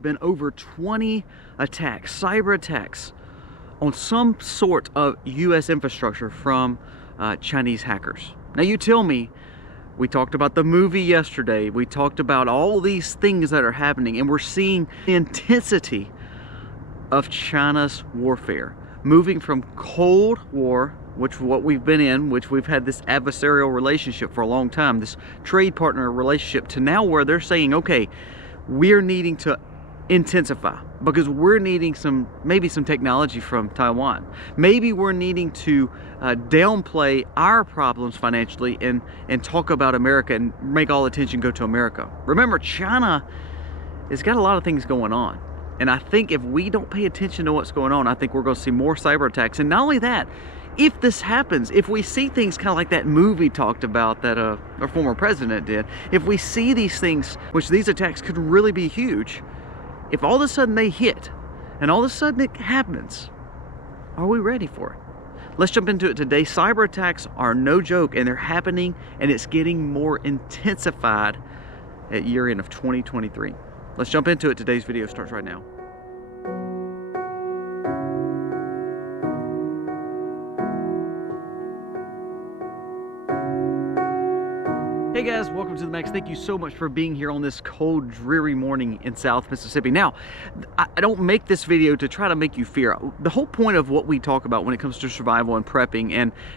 Been over 20 attacks, cyber attacks, on some sort of U.S. infrastructure from Chinese hackers. Now you tell me, we talked about the movie yesterday, we talked about all these things that are happening, and we're seeing the intensity of China's warfare, moving from Cold War, which what we've been in, which we've had this adversarial relationship for a long time, this trade partner relationship, to now where they're saying, okay, we're needing to intensify because we're needing maybe some technology from Taiwan. Maybe we're needing to downplay our problems financially and talk about America and make all attention go to America. Remember, China has got a lot of things going on. And I think if we don't pay attention to what's going on, I think we're going to see more cyber attacks. And not only that, if this happens, if we see things kind of like that movie talked about that our former president did, if we see these things, which these attacks could really be huge, if all of a sudden they hit and all of a sudden it happens, are we ready for it? Let's jump into it today. Cyber attacks are no joke, and they're happening, and it's getting more intensified at year end of 2023. Let's jump into it. Today's video starts right now. Hey guys, welcome to the Max. Thank you so much for being here on this cold, dreary morning in South Mississippi. Now, I don't make this video to try to make you fear. The whole point of what we talk about when it comes to survival and prepping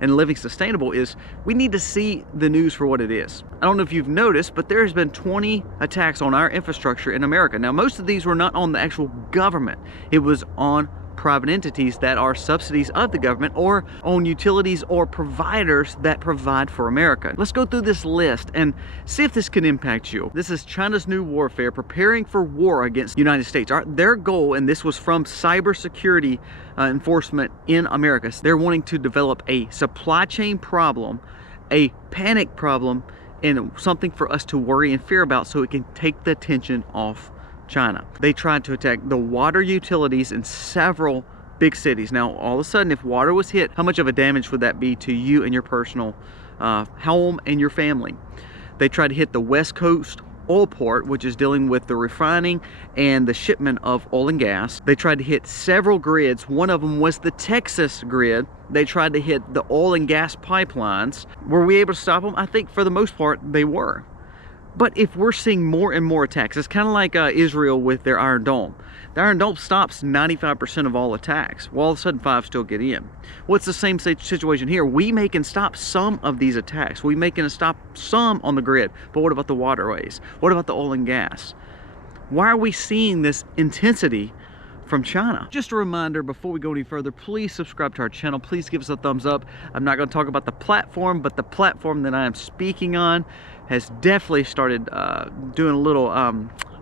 and living sustainable is we need to see the news for what it is. I don't know if you've noticed, but there's been 20 attacks on our infrastructure in America. Now, most of these were not on the actual government. It was on private entities that are subsidies of the government, or on utilities or providers that provide for America. Let's go through this list and see if this can impact you. This is China's new warfare, preparing for war against the United States. Their goal, and this was from cybersecurity enforcement in America, they're wanting to develop a supply chain problem, a panic problem, and something for us to worry and fear about so it can take the attention off China. They tried to attack the water utilities in several big cities. Now, all of a sudden, if water was hit, how much of a damage would that be to you and your personal home and your family? They tried to hit the West Coast oil port, which is dealing with the refining and the shipment of oil and gas. They tried to hit several grids. One of them was the Texas grid. They tried to hit the oil and gas pipelines. Were we able to stop them? I think for the most part, they were. But if we're seeing more and more attacks, it's kind of like Israel with their Iron Dome. The Iron Dome stops 95% of all attacks. Well, all of a sudden 5 still get in. Well, it's the same situation here. We may can stop some of these attacks. We may can stop some on the grid. But what about the waterways? What about the oil and gas? Why are we seeing this intensity from China? Just a reminder before we go any further, please subscribe to our channel. Please give us a thumbs up. I'm not going to talk about the platform, but the platform that I am speaking on has definitely started doing a little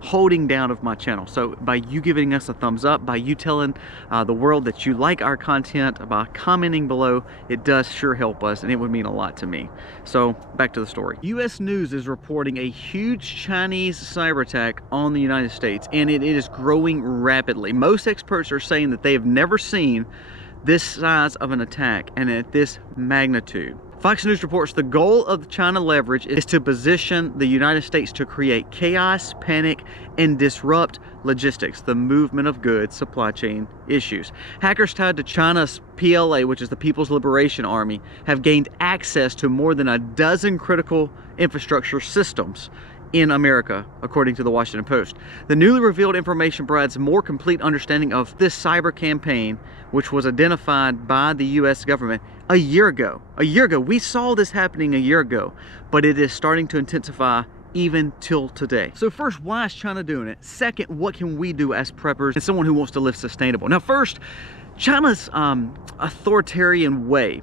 holding down of my channel. So by you giving us a thumbs up, by you telling the world that you like our content, by commenting below, it does sure help us, and it would mean a lot to me. So back to the story. U.S. News is reporting a huge Chinese cyber attack on the United States, and it is growing rapidly. Most experts are saying that they have never seen this size of an attack and at this magnitude. Fox News reports the goal of the China leverage is to position the United States to create chaos, panic, and disrupt logistics, the movement of goods, supply chain issues. Hackers tied to China's PLA, which is the People's Liberation Army, have gained access to more than a dozen critical infrastructure systems in America, according to the Washington Post. The newly revealed information provides a more complete understanding of this cyber campaign, which was identified by the U.S. government a year ago. A year ago. We saw this happening a year ago, but it is starting to intensify even till today. So first, why is China doing it? Second, what can we do as preppers and someone who wants to live sustainable? Now first, China's authoritarian way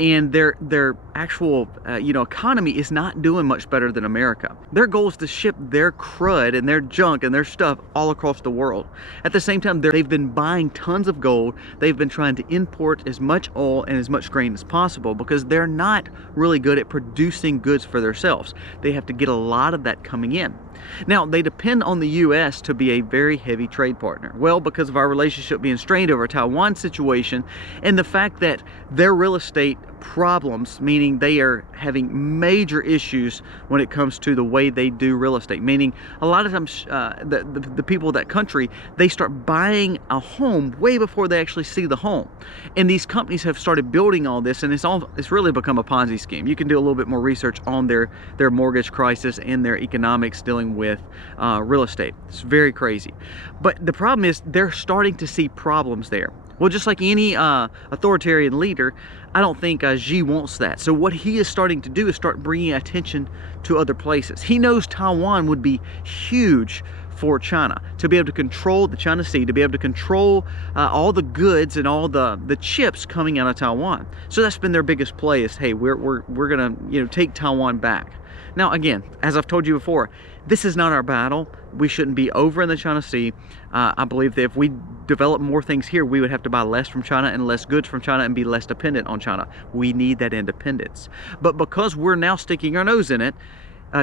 and their actual economy is not doing much better than America. Their goal is to ship their crud and their junk and their stuff all across the world. At the same time, they've been buying tons of gold. They've been trying to import as much oil and as much grain as possible because they're not really good at producing goods for themselves. They have to get a lot of that coming in. Now, they depend on the U.S. to be a very heavy trade partner. Well, because of our relationship being strained over Taiwan situation and the fact that their real estate problems, meaning meaning they are having major issues when it comes to the way they do real estate. Meaning a lot of times the people of that country, they start buying a home way before they actually see the home. And these companies have started building all this, and it's really become a Ponzi scheme. You can do a little bit more research on their mortgage crisis and their economics dealing with real estate. It's very crazy. But the problem is they're starting to see problems there. Well, just like any authoritarian leader, I don't think Xi wants that. So what he is starting to do is start bringing attention to other places. He knows Taiwan would be huge for China, to be able to control the China Sea, to be able to control all the goods and all the chips coming out of Taiwan. So that's been their biggest play, is, hey, we're gonna, you know, take Taiwan back. Now, again, as I've told you before, this is not our battle. We shouldn't be over in the China Sea. I believe that if we develop more things here, we would have to buy less from China and less goods from China and be less dependent on China. We need that independence. But because we're now sticking our nose in it,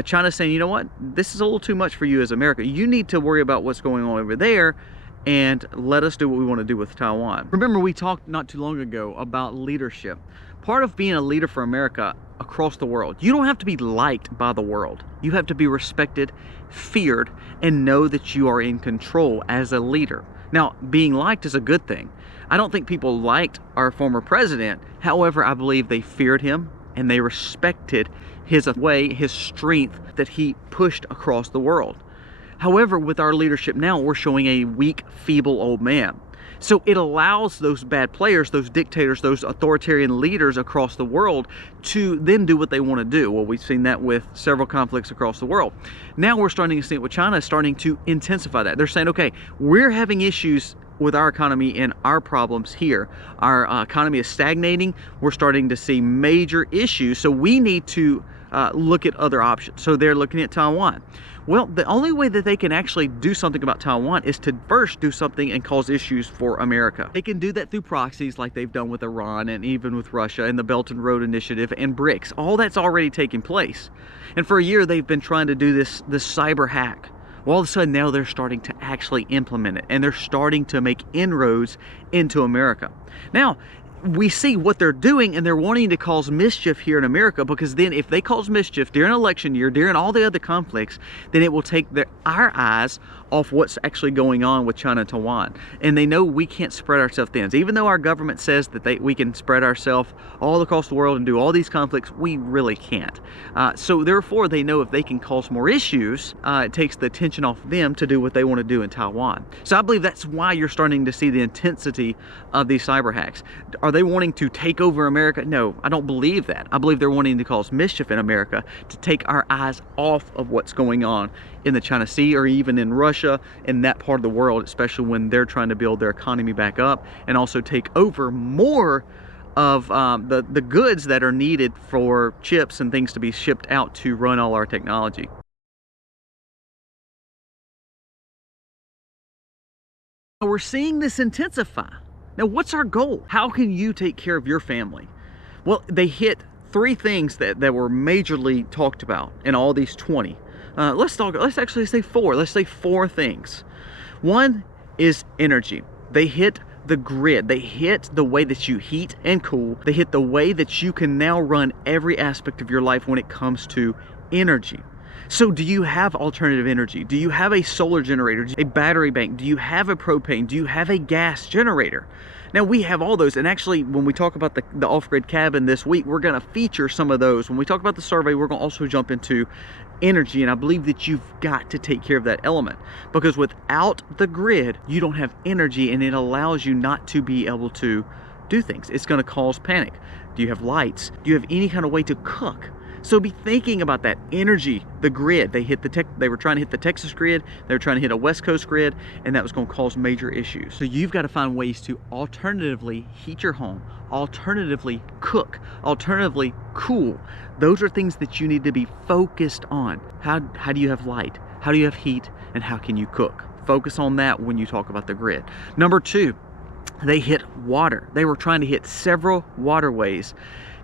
China's saying, you know what, this is a little too much for you as America. You need to worry about what's going on over there and let us do what we want to do with Taiwan. Remember, we talked not too long ago about leadership. Part of being a leader for America across the world, you don't have to be liked by the world. You have to be respected, feared, and know that you are in control as a leader. Now, being liked is a good thing. I don't think people liked our former president. However, I believe they feared him and they respected his way, his strength that he pushed across the world. However, with our leadership now, we're showing a weak, feeble old man. So it allows those bad players, those dictators, those authoritarian leaders across the world to then do what they want to do. Well, we've seen that with several conflicts across the world. Now we're starting to see it with China, starting to intensify that. They're saying, okay, we're having issues with our economy and our problems here. Our economy is stagnating. We're starting to see major issues. So we need to look at other options. So they're looking at Taiwan. Well, the only way that they can actually do something about Taiwan is to first do something and cause issues for America. They can do that through proxies like they've done with Iran and even with Russia and the Belt and Road Initiative and BRICS. All that's already taking place. And for a year, they've been trying to do this cyber hack. Well, all of a sudden now they're starting to actually implement it, and they're starting to make inroads into America. Now, we see what they're doing, and they're wanting to cause mischief here in America, because then if they cause mischief during election year, during all the other conflicts, then it will take our eyes off what's actually going on with China and Taiwan. And they know we can't spread ourselves thin. Even though our government says that we can spread ourselves all across the world and do all these conflicts, we really can't. So therefore, they know if they can cause more issues, it takes the attention off them to do what they want to do in Taiwan. So I believe that's why you're starting to see the intensity of these cyber hacks. Are they wanting to take over America? No, I don't believe that. I believe they're wanting to cause mischief in America to take our eyes off of what's going on in the China Sea or even in Russia, in that part of the world, especially when they're trying to build their economy back up and also take over more of the goods that are needed for chips and things to be shipped out to run all our technology. We're seeing this intensify. Now, what's our goal? How can you take care of your family? Well, they hit three things that were majorly talked about in all these 20. Let's actually say four. Let's say four things. One is energy. They hit the grid. They hit the way that you heat and cool. They hit the way that you can now run every aspect of your life when it comes to energy. So do you have alternative energy? Do you have a solar generator, a battery bank? Do you have a propane? Do you have a gas generator? Now, we have all those, and actually when we talk about the off-grid cabin this week, we're going to feature some of those. When we talk about the survey, we're going to also jump into energy, and I believe that you've got to take care of that element, because without the grid, you don't have energy, and it allows you not to be able to do things. It's going to cause panic. Do you have lights? Do you have any kind of way to cook? So be thinking about that energy, the grid. They were trying to hit the Texas grid, they were trying to hit a West Coast grid, and that was going to cause major issues. So you've got to find ways to alternatively heat your home, alternatively cook, alternatively cool. Those are things that you need to be focused on. How do you have light? How do you have heat? And how can you cook? Focus on that when you talk about the grid. Number two, they hit water. They were trying to hit several waterways.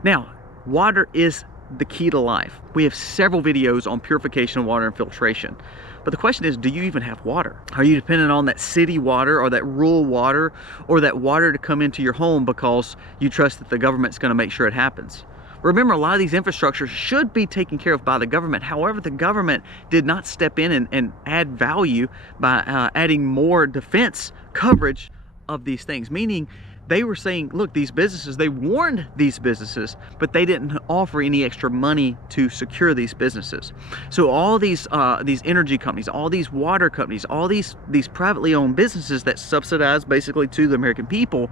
Now, water is the key to life. We have several videos on purification of water and filtration. But the question is, do you even have water? Are you dependent on that city water or that rural water or that water to come into your home because you trust that the government's going to make sure it happens? Remember, a lot of these infrastructures should be taken care of by the government. However, the government did not step in and add value by adding more defense coverage of these things, meaning they were saying, look, these businesses, they warned these businesses, but they didn't offer any extra money to secure these businesses. So all these energy companies, all these water companies, all these privately owned businesses that subsidize basically to the American people,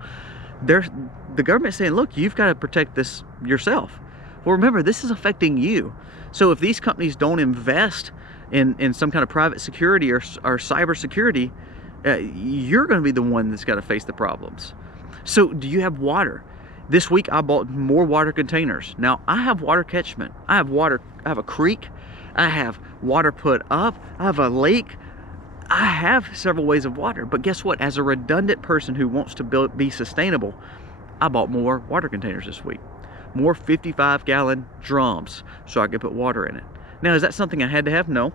the government's saying, look, you've got to protect this yourself. Well, remember, this is affecting you. So if these companies don't invest in some kind of private security or cyber security, you're going to be the one that's got to face the problems. So do you have water? This week I bought more water containers. Now I have water catchment. I have water, I have a creek, I have water put up, I have a lake. I have several ways of water, but guess what? As a redundant person who wants to be sustainable, I bought more water containers this week. More 55-gallon drums so I could put water in it. Now, is that something I had to have? No.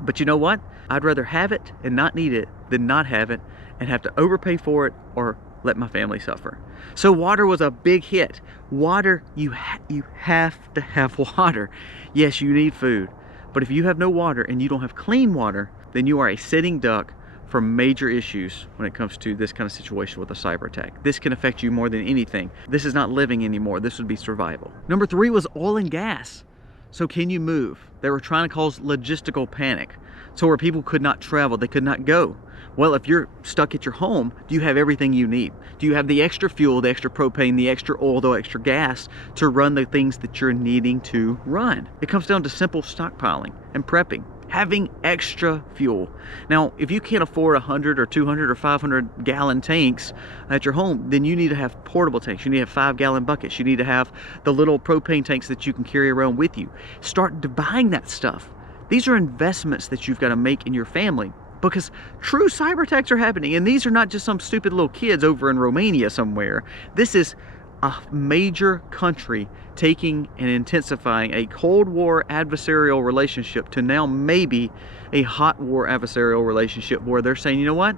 But you know what? I'd rather have it and not need it than not have it and have to overpay for it or let my family suffer. So water was a big hit. Water, you have to have water. Yes, you need food. But if you have no water and you don't have clean water, then you are a sitting duck for major issues when it comes to this kind of situation with a cyber attack. This can affect you more than anything. This is not living anymore. This would be survival. Number 3 was oil and gas. So can you move? They were trying to cause logistical panic. So where people could not travel, they could not go. Well, if you're stuck at your home, do you have everything you need? Do you have the extra fuel, the extra propane, the extra oil, the extra gas to run the things that you're needing to run? It comes down to simple stockpiling and prepping. Having extra fuel. Now, if you can't afford 100 or 200 or 500 gallon tanks at your home, then you need to have portable tanks. You need to have 5-gallon buckets. You need to have the little propane tanks that you can carry around with you. Start buying that stuff. These are investments that you've got to make in your family, because true cyber attacks are happening, and these are not just some stupid little kids over in Romania somewhere. This is a major country taking and intensifying a Cold War adversarial relationship to now maybe a hot war adversarial relationship, where they're saying, you know what?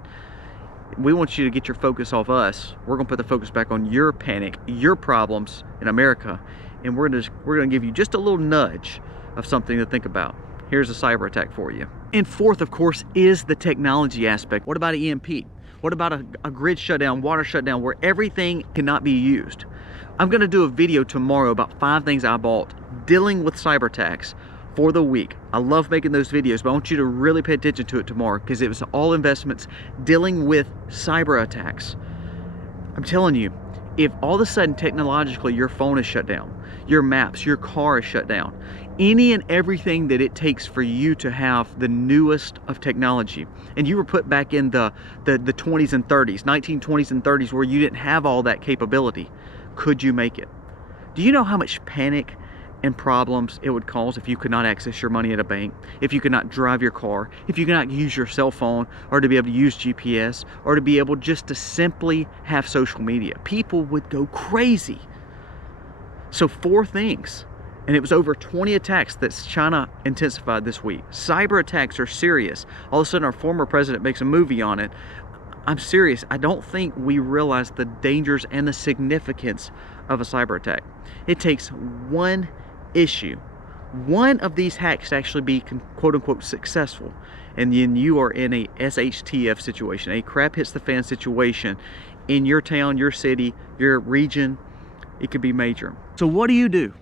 We want you to get your focus off us. We're going to put the focus back on your panic, your problems in America, and we're going to give you just a little nudge of something to think about. Here's a cyber attack for you. And fourth, of course, is the technology aspect. What about EMP? What about a grid shutdown, water shutdown, where everything cannot be used? I'm going to do a video tomorrow about 5 things I bought dealing with cyber attacks for the week. I love making those videos, but I want you to really pay attention to it tomorrow, because it was all investments dealing with cyber attacks. I'm telling you, if all of a sudden technologically your phone is shut down, your maps, your car is shut down, any and everything that it takes for you to have the newest of technology, and you were put back in the 20s and 30s, 1920s and 30s, where you didn't have all that capability, could you make it? Do you know how much panic and problems it would cause if you could not access your money at a bank, if you could not drive your car, if you could not use your cell phone, or to be able to use GPS, or to be able just to simply have social media? People would go crazy. So 4 things. And it was over 20 attacks that China intensified this week. Cyber attacks are serious. All of a sudden our former president makes a movie on it. I'm serious. I don't think we realize the dangers and the significance of a cyber attack. It takes one issue, one of these hacks to actually be quote unquote successful, and then you are in a SHTF situation, a crap hits the fan situation in your town, your city, your region. It could be major. So what do?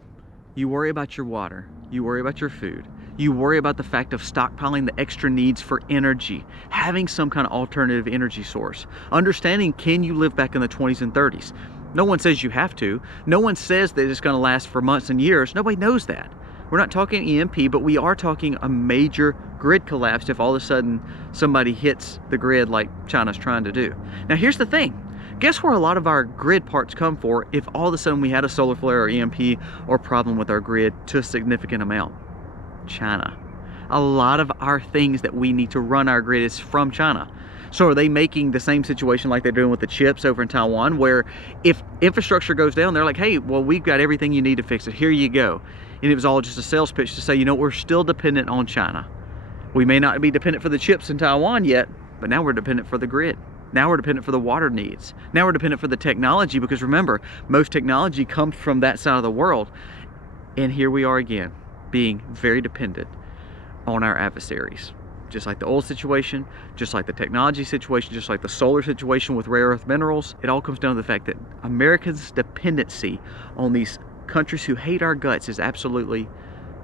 You worry about your water, you worry about your food, you worry about the fact of stockpiling the extra needs for energy, having some kind of alternative energy source, understanding, can you live back in the 20s and 30s? No one says you have to. No one says that it's going to last for months and years. Nobody knows that. We're not talking EMP, but we are talking a major grid collapse if all of a sudden somebody hits the grid like China's trying to do. Now here's the thing. Guess where a lot of our grid parts come for if all of a sudden we had a solar flare or EMP or problem with our grid to a significant amount? China. A lot of our things that we need to run our grid is from China. So are they making the same situation like they're doing with the chips over in Taiwan, where if infrastructure goes down, they're like, hey, well, we've got everything you need to fix it. Here you go. And it was all just a sales pitch to say, you know, we're still dependent on China. We may not be dependent for the chips in Taiwan yet, but now we're dependent for the grid. Now we're dependent for the water needs. Now we're dependent for the technology, because remember, most technology comes from that side of the world. And here we are again, being very dependent on our adversaries. Just like the oil situation, just like the technology situation, just like the solar situation with rare earth minerals, it all comes down to the fact that America's dependency on these countries who hate our guts is absolutely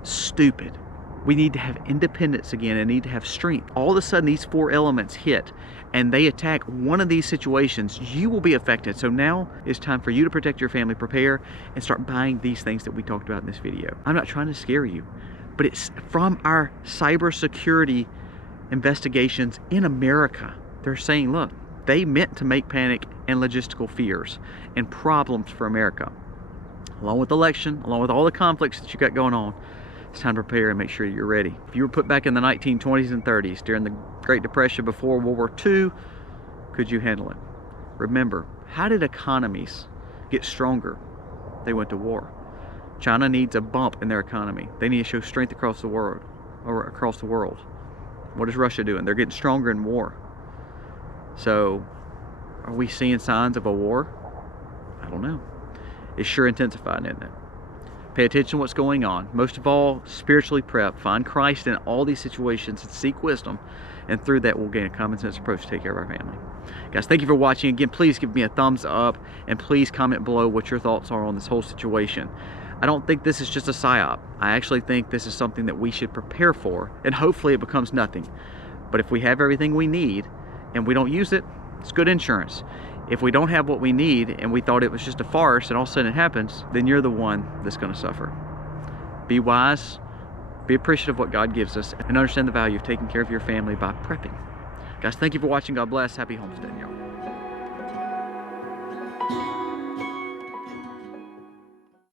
stupid. We need to have independence again and need to have strength. All of a sudden, these four elements hit and they attack one of these situations, you will be affected. So now it's time for you to protect your family, prepare, and start buying these things that we talked about in this video. I'm not trying to scare you, but it's from our cybersecurity investigations in America. They're saying, look, they meant to make panic and logistical fears and problems for America. Along with the election, along with all the conflicts that you got going on, it's time to prepare and make sure you're ready. If you were put back in the 1920s and 30s during the Great Depression before World War II, could you handle it? Remember, how did economies get stronger? They went to war. China needs a bump in their economy. They need to show strength across the world. What is Russia doing? They're getting stronger in war. So, are we seeing signs of a war? I don't know. It's sure intensifying, isn't it? Pay attention to what's going on. Most of all, spiritually prep. Find Christ in all these situations and seek wisdom. And through that, we'll gain a common sense approach to take care of our family. Guys, thank you for watching. Again, please give me a thumbs up. And please comment below what your thoughts are on this whole situation. I don't think this is just a psyop. I actually think this is something that we should prepare for. And hopefully it becomes nothing. But if we have everything we need and we don't use it, it's good insurance. If we don't have what we need and we thought it was just a farce and all of a sudden it happens, then you're the one that's going to suffer. Be wise, be appreciative of what God gives us, and understand the value of taking care of your family by prepping. Guys, thank you for watching. God bless. Happy homesteading, y'all.